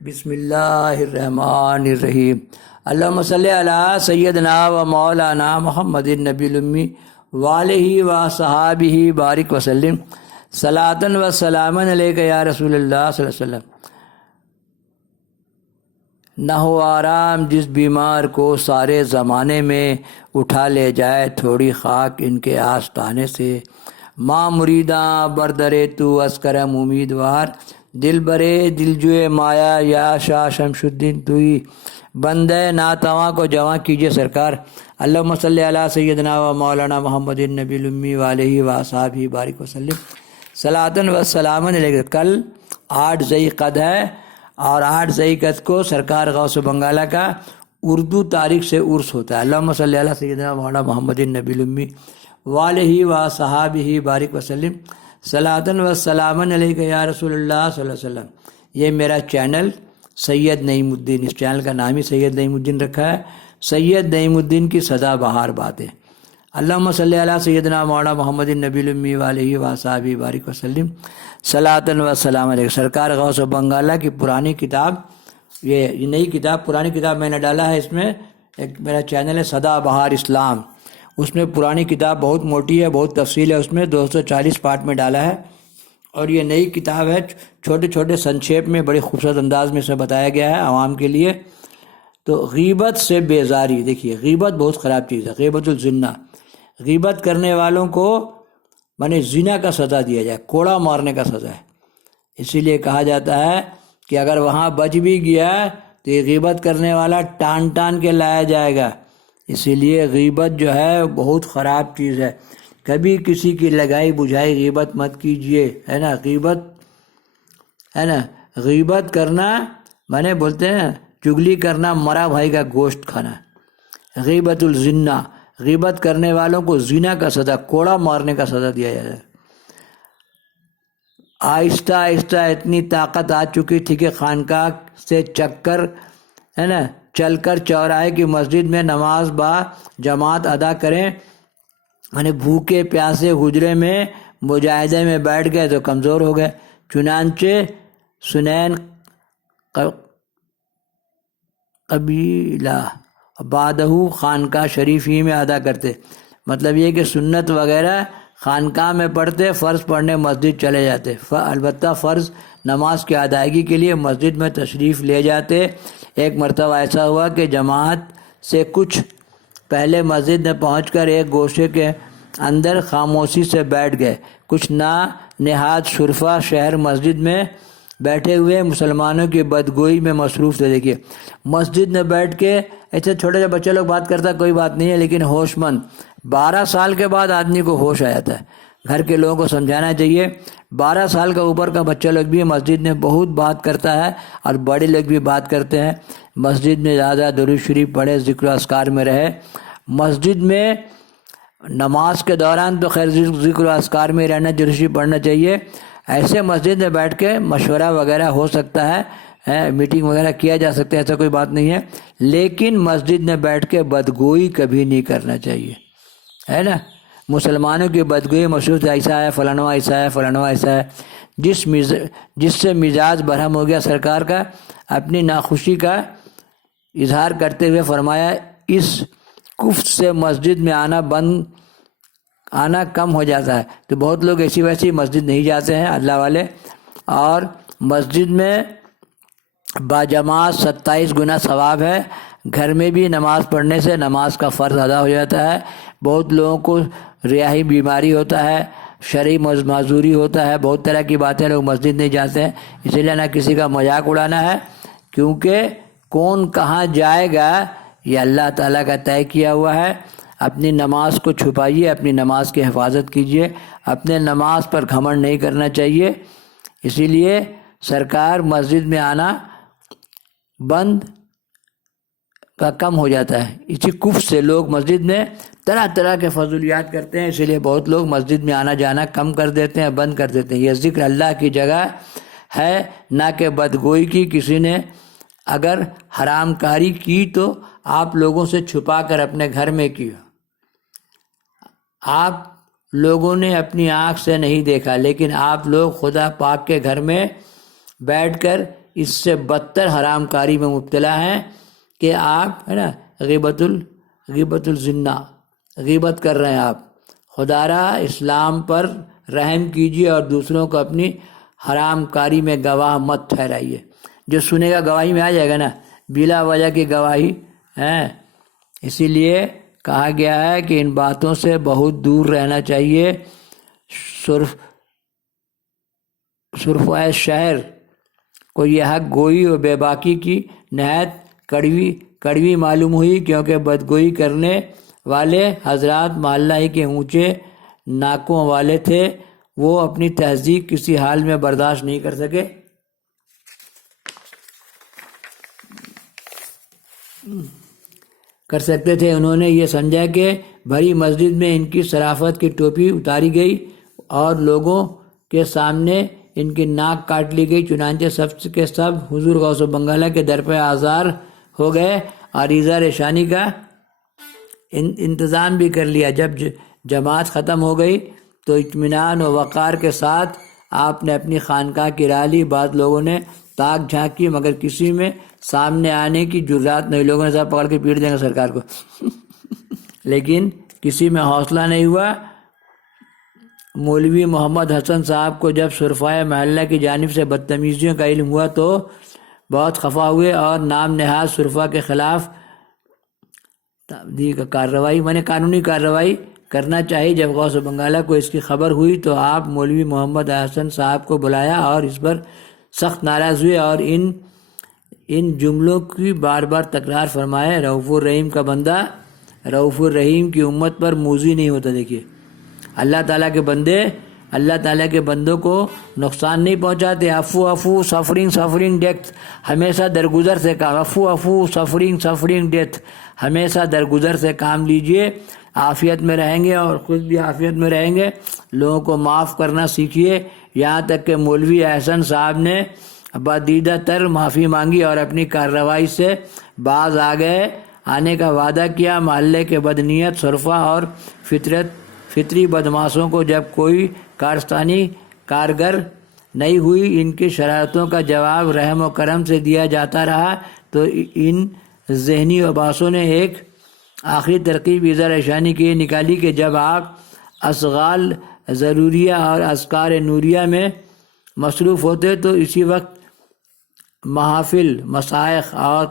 بسم اللہ الرحمن الرحیم۔ اللہم صلی علی سیدنا و مولانا محمد النبی الامی وآلہ و صحابہ بارک وسلم صلاۃ و سلاما علیک یا رسول اللہ صلی اللہ علیہ وسلم۔ نہ ہو آرام جس بیمار کو سارے زمانے میں، اٹھا لے جائے تھوڑی خاک ان کے آستانے سے۔ ماں مریداں بردرے تو از کرم امیدوار، دل برے دل جوئے مایا یا شاہ شمس الدین توئی۔ بندے ناتواں کو جواں کیجئے سرکار۔ اللہم صلی علی سیدنا و مولانا محمد النبی الامی وآلہ و صحابہ بارک وسلم صلاۃ و سلاما علیہ۔ کل 8 ذی القعدہ ہے اور 8 ذی القعدہ کو سرکار غوث بنگالہ کا اردو تاریخ سے عرس ہوتا ہے۔ اللہم صلی علی سیدنا مولانا محمد النبی الامی وآلہ و صحابہ بارک وسلم صلاۃ و سلاما علیک یا رسول اللہ صلی اللہ علیہ وسلم۔ یہ میرا چینل سید نعیم الدین، اس چینل کا نام ہی سید نعیم الدین رکھا ہے۔ سید نعیم الدین کی سدا بہار باتیں۔ اللہم صلی علی سیدنا مولانا محمد النبی الامی وآلہ و صحابہ بارک وسلم صلاۃ و سلام علیک۔ سرکار غوث بنگالہ کی پرانی کتاب، یہ نئی کتاب، پرانی کتاب میں نے ڈالا ہے، اس میں ایک میرا چینل ہے سدا بہار اسلام، اس میں پرانی کتاب بہت موٹی ہے، بہت تفصیل ہے، اس میں 240 پارٹ میں ڈالا ہے، اور یہ نئی کتاب ہے، چھوٹے چھوٹے سنکھیپ میں بڑے خوبصورت انداز میں اسے بتایا گیا ہے عوام کے لیے۔ تو غیبت سے بیزاری، دیکھیے غیبت بہت خراب چیز ہے، غیبت الزنا، غیبت کرنے والوں کو زنا کا سزا دیا جائے، کوڑا مارنے کا سزا ہے۔ اسی لیے کہا جاتا ہے کہ اگر وہاں بچ بھی گیا تو یہ غیبت کرنے والا ٹان ٹان کے لایا جائے گا۔ اسی لیے غیبت جو ہے بہت خراب چیز ہے، کبھی کسی کی لگائی بجھائی غیبت مت کیجئے، ہے نا۔ غیبت ہے نا، غیبت کرنا بولتے ہیں چگلی کرنا، مرا بھائی کا گوشت کھانا۔ غیبت الزنا، غیبت کرنے والوں کو زنا کا سزا، کوڑا مارنے کا سزا دیا جاتا ہے۔ آہستہ آہستہ اتنی طاقت آ چکی تھی کہ خانقاہ سے چکر ہے نا چل کر چوراہے کی مسجد میں نماز با جماعت ادا کریں، بھوکے پیاسے حجرے میں مجاہدے میں بیٹھ گئے تو کمزور ہو گئے۔ چنانچہ سنین قبیلہ بعدہ خانقاہ شریف ہی میں ادا کرتے، مطلب یہ کہ سنت وغیرہ خانقاہ میں پڑھتے، فرض پڑھنے مسجد چلے جاتے، البتہ فرض نماز کی ادائیگی کے لیے مسجد میں تشریف لے جاتے۔ ایک مرتبہ ایسا ہوا کہ جماعت سے کچھ پہلے مسجد میں پہنچ کر ایک گوشے کے اندر خاموشی سے بیٹھ گئے۔ کچھ نہاد شرفا شہر مسجد میں بیٹھے ہوئے مسلمانوں کی بدگوئی میں مصروف تھے۔ دیکھیے مسجد میں بیٹھ کے ایسے چھوٹے سے بچے لوگ بات کرتا کوئی بات نہیں ہے، لیکن ہوش مند 12 سال کے بعد آدمی کو ہوش آ جاتا ہے۔ گھر کے لوگوں کو سمجھانا چاہیے، 12 سال کا اوپر کا بچہ لوگ بھی مسجد میں بہت بات کرتا ہے، اور بڑے لوگ بھی بات کرتے ہیں۔ مسجد میں زیادہ درود شریف پڑھے، ذکر و اذکار میں رہے۔ مسجد میں نماز کے دوران تو خیر ذکر و اذکار میں رہنا، درود شریف پڑھنا چاہیے۔ ایسے مسجد میں بیٹھ کے مشورہ وغیرہ ہو سکتا ہے، میٹنگ وغیرہ کیا جا سکتا ہے، ایسا کوئی بات نہیں ہے، لیکن مسجد میں بیٹھ کے بدگوئی کبھی نہیں کرنا چاہیے، ہے نا۔ مسلمانوں کی بدگوئی مشہور ہے، ایسا ہے فلانوا، ایسا ہے فلانوا، ایسا ہے۔ جس سے مزاج برہم ہو گیا سرکار کا، اپنی ناخوشی کا اظہار کرتے ہوئے فرمایا اس کفر سے مسجد میں آنا کم ہو جاتا ہے۔ تو بہت لوگ ایسی ویسی مسجد نہیں جاتے ہیں اللہ والے، اور مسجد میں باجماعت 27 گنا ثواب ہے۔ گھر میں بھی نماز پڑھنے سے نماز کا فرض ادا ہو جاتا ہے۔ بہت لوگوں کو ریائی بیماری ہوتا ہے، شرعی معذوری ہوتا ہے، بہت طرح کی باتیں، لوگ مسجد نہیں جاتے ہیں۔ اسی لیے نہ کسی کا مذاق اڑانا ہے، کیونکہ کون کہاں جائے گا یہ اللہ تعالیٰ کا طے کیا ہوا ہے۔ اپنی نماز کو چھپائیے، اپنی نماز کی حفاظت کیجیے، اپنے نماز پر گھمنڈ نہیں کرنا چاہیے۔ اسی لیے سرکار مسجد میں آنا بند کم ہو جاتا ہے۔ اسی کفر سے لوگ مسجد میں طرح طرح کے فضولیات کرتے ہیں، اسی لیے بہت لوگ مسجد میں آنا جانا کم کر دیتے ہیں، بند کر دیتے ہیں۔ یہ ذکر اللہ کی جگہ ہے، نہ کہ بدگوئی کی۔ کسی نے اگر حرام کاری کی تو آپ لوگوں سے چھپا کر اپنے گھر میں کی، آپ لوگوں نے اپنی آنکھ سے نہیں دیکھا، لیکن آپ لوگ خدا پاک کے گھر میں بیٹھ کر اس سے بدتر حرام کاری میں مبتلا ہیں کہ آپ ہے نا غیبت الزنا، غیبت کر رہے ہیں آپ۔ خدا را اسلام پر رحم کیجیے اور دوسروں کو اپنی حرام کاری میں گواہ مت ٹھہرائیے۔ جو سنے گا گواہی میں آ جائے گا نا، بلا وجہ کی گواہی ہے۔ اسی لیے کہا گیا ہے کہ ان باتوں سے بہت دور رہنا چاہیے۔ سرفائے شہر کو یہ حق گوئی اور بے باکی کی نہایت کڑوی معلوم ہوئی، کیونکہ بدگوئی کرنے والے حضرات محلہ ہی کے اونچے ناکوں والے تھے، وہ اپنی تہذیب کسی حال میں برداشت نہیں کر سکتے تھے۔ انہوں نے یہ سمجھا کہ بھری مسجد میں ان کی شرافت کی ٹوپی اتاری گئی اور لوگوں کے سامنے ان کی ناک کاٹ لی گئی، چنانچہ سب کے سب حضور غوث بنگالہ کے در پہ آزار ہو گئے اور اظہار شانی کا انتظام بھی کر لیا۔ جب جماعت ختم ہو گئی تو اطمینان و وقار کے ساتھ آپ نے اپنی خانقاہ کی راہ لی۔ بعض لوگوں نے تاک جھانک کی مگر کسی میں سامنے آنے کی جرات نہیں۔ لوگوں نے سب پکڑ کے پیٹ دیں گے سرکار کو لیکن کسی میں حوصلہ نہیں ہوا۔ مولوی محمد حسن صاحب کو جب شرفائے محلہ کی جانب سے بدتمیزیوں کا علم ہوا تو بہت خفا ہوئے اور نام نہاد شرفا کے خلاف قانونی کارروائی کرنا چاہیے۔ جب غوث بنگالہ کو اس کی خبر ہوئی تو آپ مولوی محمد حسن صاحب کو بلایا اور اس پر سخت ناراض ہوئے اور ان جملوں کی بار بار تکرار فرمائے: رؤوف الرحیم کا بندہ رؤوف الرحیم کی امت پر موذی نہیں ہوتا۔ دیکھیے اللہ تعالیٰ کے بندوں کو نقصان نہیں پہنچاتے۔ افو سفرنگ ڈیتھ، ہمیشہ درگزر سے کام، افو سفرنگ ڈیتھ، ہمیشہ درگزر سے کام لیجئے، عافیت میں رہیں گے اور خود بھی عافیت میں رہیں گے۔ لوگوں کو معاف کرنا سیکھیے۔ یہاں تک کہ مولوی احسن صاحب نے بدیدہ تر معافی مانگی اور اپنی کارروائی سے باز آنے کا وعدہ کیا۔ محلے کے بدنیت شرفا اور فطری بدماشوں کو جب کوئی کارستانی کارگر نہیں ہوئی، ان کی شرارتوں کا جواب رحم و کرم سے دیا جاتا رہا، تو ان ذہنی وباسوں نے ایک آخری ترکیب اظہار شانی کی نکالی کہ جب آپ اشغال ضروریہ اور اذکار نوریہ میں مصروف ہوتے تو اسی وقت محافل، مشائخ اور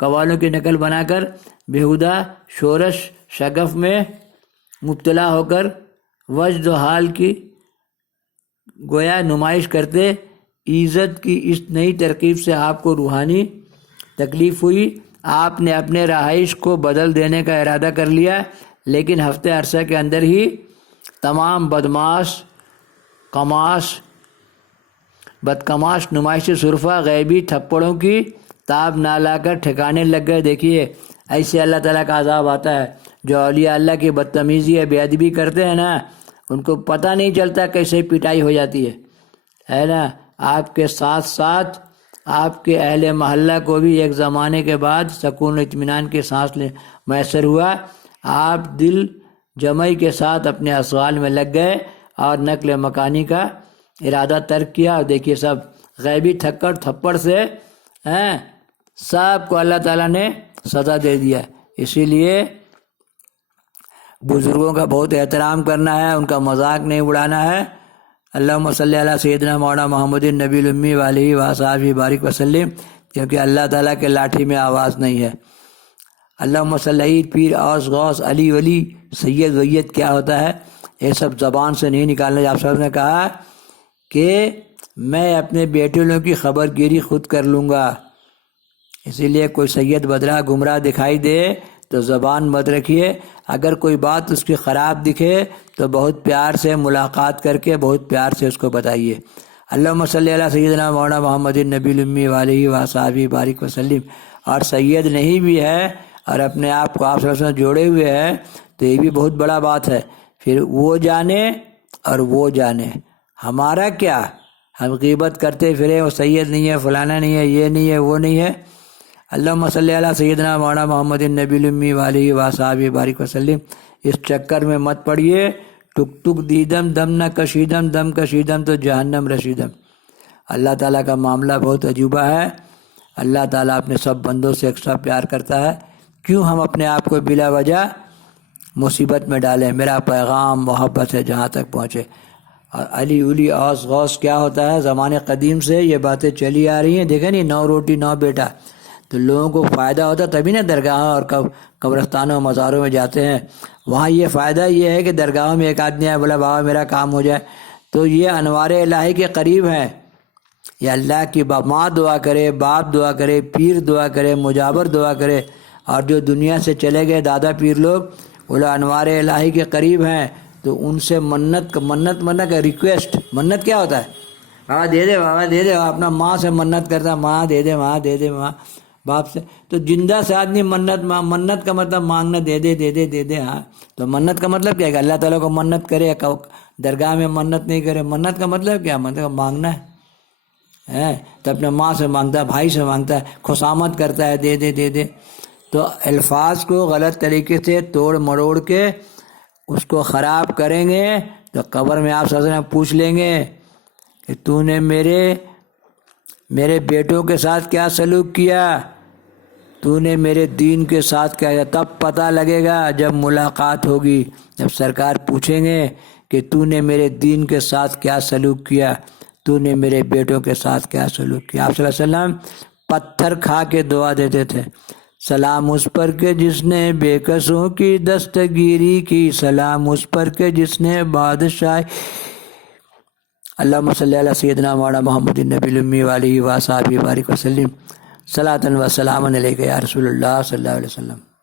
قوالوں کی نقل بنا کر بیہودہ شورش شگف میں مبتلا ہو کر وجد و حال کی گویا نمائش کرتے۔ عزت کی اس نئی ترکیب سے آپ کو روحانی تکلیف ہوئی۔ آپ نے اپنے رہائش کو بدل دینے کا ارادہ کر لیا، لیکن ہفتے عرصہ کے اندر ہی تمام بدکماش نمائشی شرفا غیبی تھپڑوں کی تاب نہ لا کر ٹھکانے لگ گئے۔ دیکھیے ایسے اللہ تعالیٰ کا عذاب آتا ہے۔ جو اولیاء اللہ کی بدتمیزی ہے، بے ادبی کرتے ہیں نا، ان کو پتہ نہیں چلتا کیسے پٹائی ہو جاتی ہے نا۔ آپ کے ساتھ ساتھ آپ کے اہل محلہ کو بھی ایک زمانے کے بعد سکون و اطمینان کی سانس میسر ہوا۔ آپ دل جمعی کے ساتھ اپنے اشغال میں لگ گئے اور نقل مکانی کا ارادہ ترک کیا۔ اور دیکھیے سب غیبی تھپڑ سے سب کو اللہ تعالیٰ نے سزا دے دیا۔ اسی لیے بزرگوں کا بہت احترام کرنا ہے، ان کا مذاق نہیں اڑانا ہے۔ اللہم صلی علی سیدنا مولانا محمد النبی الامی وآلہ وصحبہ بارک وسلم، کیونکہ اللہ تعالیٰ کے لاٹھی میں آواز نہیں ہے۔ اللہم صلی پیر اوس غوث علی ولی سید وید کیا ہوتا ہے، یہ سب زبان سے نہیں نکالنا۔ آپ صاحب نے کہا کہ میں اپنے بیٹوں کی خبر گیری خود کر لوں گا، اسی لیے کوئی سید بدرا گمراہ دکھائی دے تو زبان مت رکھیے۔ اگر کوئی بات اس کی خراب دکھے تو بہت پیار سے ملاقات کر کے بہت پیار سے اس کو بتائیے۔ اللہم صلی علی سیدنا مولانا محمد النبی الامی وآلہ وصحبہ بارک وسلم۔ اور سید نہیں بھی ہے اور اپنے آپ کو آپ صلی اللہ علیہ وسلم جوڑے ہوئے ہے تو یہ بھی بہت بڑا بات ہے۔ پھر وہ جانے اور وہ جانے، ہمارا کیا؟ ہم غیبت کرتے پھرے، وہ سید نہیں ہے، فلانا نہیں ہے، یہ نہیں ہے، وہ نہیں ہے۔ اللہم صلی علی سیدنا مولانا محمد النبی الامی وآلہ وصحبہ بارک وسلم۔ اس چکر میں مت پڑیے، ٹک ٹک دیدم دم نہ کشیدم، دم کشیدم تو جہنم رسیدم۔ اللہ تعالیٰ کا معاملہ بہت عجوبہ ہے. اللہ تعالیٰ اپنے سب بندوں سے ایکسٹرا پیار کرتا ہے. کیوں ہم اپنے آپ کو بلا وجہ مصیبت میں ڈالیں؟ میرا پیغام محبت سے جہاں تک پہنچے. اور علی اولی اوس غوث کیا ہوتا ہے؟ زمانے قدیم سے یہ باتیں چلی آ رہی ہیں. دیکھیں نہیں، 9 روٹی 9 بیٹا. تو لوگوں کو فائدہ ہوتا تبھی نا درگاہوں اور قبرستانوں مزاروں میں جاتے ہیں. وہاں یہ فائدہ یہ ہے کہ درگاہوں میں ایک آدمی آئے بولا بابا میرا کام ہو جائے، تو یہ انوار الہی کے قریب ہے. یا اللہ کی ماں دعا کرے، باپ دعا کرے، پیر دعا کرے، مجاور دعا کرے، اور جو دنیا سے چلے گئے دادا پیر لوگ وہ لوگ انوار الہی کے قریب ہیں. تو ان سے منت کا ریکویسٹ. منت کیا ہوتا ہے؟ بابا دے دے، بابا دے دے. اپنا ماں سے منت کرتا ہے، ماں دے دے، ماں دے دے، ماں. باپ سے تو زندہ سے آدمی منت کا مطلب مانگنا، دے دے دے دے دے دے. ہاں، تو منت کا مطلب کیا ہے؟ کہ اللہ تعالیٰ کو منت کرے، درگاہ میں منت نہیں کرے. منت کا مطلب کیا؟ مطلب مانگنا ہے. تو اپنے ماں سے مانگتا ہے، بھائی سے مانگتا ہے، خوشامد کرتا ہے، دے دے دے دے. تو الفاظ کو غلط طریقے سے توڑ مروڑ کے اس کو خراب کریں گے تو قبر میں آپ سب سے پوچھ لیں گے کہ تو نے میرے بیٹوں کے ساتھ کیا سلوک کیا، تو نے میرے دین کے ساتھ کیا کیا. تب پتہ لگے گا جب ملاقات ہوگی، جب سرکار پوچھیں گے کہ تو نے میرے دین کے ساتھ کیا سلوک کیا، تو نے میرے بیٹوں کے ساتھ کیا سلوک کیا. آپ صلی اللہ علیہ وسلم پتھر کھا کے دعا دیتے تھے. سلام اس پر کہ جس نے بے کسوں کی دستگیری کی، سلام اس پر کہ جس نے بادشاہ. اللہم صلی علی سیدنا مولانا محمد النبی الامی وآلہ وصحبہ بارک وسلم. صلاۃ و سلام علیک یا رسول اللہ صلی اللہ علیہ وسلم.